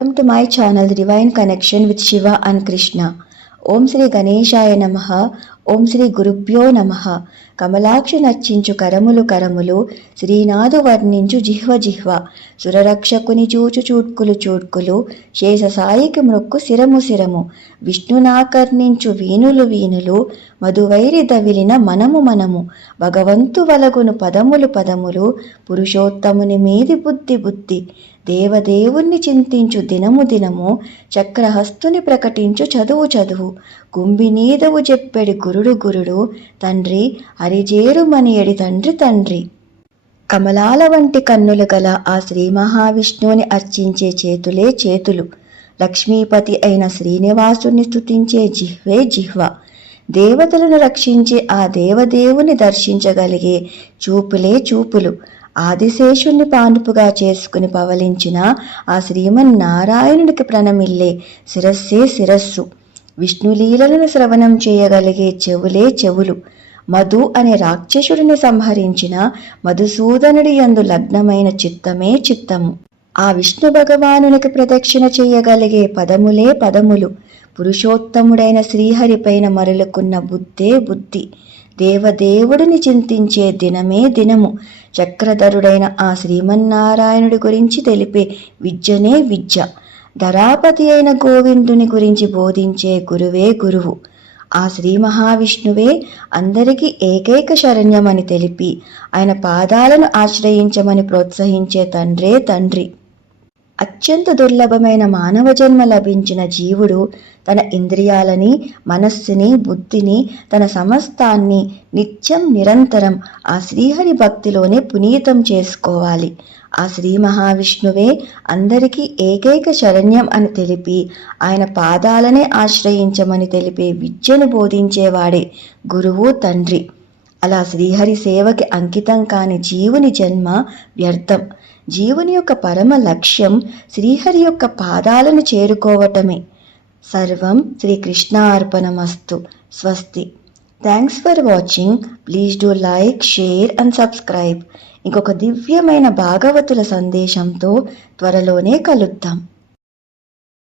Welcome to my channel, The Divine Connection with Shiva and Krishna. Om Sri Ganeshaya Namaha. Om Sri Gurubhyo Namaha. కమలాక్ష నచ్చించు కరములు కరములు, శ్రీనాథు వర్ణించు జిహ్వ జిహ్వ, సురరక్షకుని చూచు చూట్కులు చూట్కులు, శేష సాయికి మృక్కు శిరము శిరము, విష్ణునాకర్ణించు వీనులు వీనులు, మధువైరి దవిలిన మనము మనము, భగవంతు వలగును పదములు పదములు, పురుషోత్తముని మీది బుద్ధి బుద్ధి, దేవదేవుణ్ణి చింతించు దినము దినము, చక్రహస్తుని ప్రకటించు చదువు చదువు, కుంభినీదవు చెప్పెడి గురుడు గురుడు, తండ్రి హరిజేరుమనియడి తండ్రి తండ్రి. కమలాల వంటి కన్నులు గల ఆ శ్రీ మహావిష్ణువుని అర్చించే చేతులే చేతులు, లక్ష్మీపతి అయిన శ్రీనివాసుని స్తుతించే జిహ్వే జిహ్వ, దేవతలను రక్షించే ఆ దేవదేవుని దర్శించగలిగే చూపులే చూపులు, ఆదిశేషుణ్ణి పానుపుగా చేసుకుని పవలించిన ఆ శ్రీమన్నారాయణుడికి ప్రణమిల్లే శిరస్సే శిరస్సు, విష్ణులీలలను శ్రవణం చేయగలిగే చెవులే చెవులు, మధు అనే రాక్షసుడిని సంహరించిన మధుసూదనుడి యందు లగ్నమైన చిత్తమే చిత్తము, ఆ విష్ణు భగవానునికి ప్రదక్షిణ చేయగలిగే పదములే పదములు, పురుషోత్తముడైన శ్రీహరిపైన మరలుకున్న బుద్ధే బుద్ధి, దేవదేవుడిని చింతించే దినమే దినము, చక్రధరుడైన ఆ శ్రీమన్నారాయణుడి గురించి తెలిపే విద్యనే విద్య, ధరాపతి అయిన గోవిందుని గురించి బోధించే గురువే గురువు, ఆ శ్రీ మహావిష్ణువే అందరికీ ఏకైక శరణ్యమని తెలిపి ఆయన పాదాలను ఆశ్రయించమని ప్రోత్సహించే తండ్రే తండ్రి. అత్యంత దుర్లభమైన మానవ జన్మ లభించిన జీవుడు తన ఇంద్రియాలని, మనస్సుని, బుద్ధిని, తన సమస్తాన్ని నిత్యం నిరంతరం ఆ శ్రీహరి భక్తిలోనే పునీతం చేసుకోవాలి. ఆ శ్రీ మహావిష్ణువే అందరికీ ఏకైక శరణ్యం అని తెలిపి ఆయన పాదాలనే ఆశ్రయించమని తెలిపే విద్యను బోధించేవాడే గురువు తండ్రి. అలా శ్రీహరి సేవకి అంకితం కాని జీవుని జన్మ వ్యర్థం. జీవుని యొక్క పరమ లక్ష్యం శ్రీహరి యొక్క పాదాలను చేరుకోవటమే. సర్వం శ్రీకృష్ణార్పణమస్తు. స్వస్తి. Thanks for watching. Please do like, share and subscribe. ఇంకొక దివ్యమైన భాగవతుల సందేశంతో త్వరలోనే కలుద్దాం.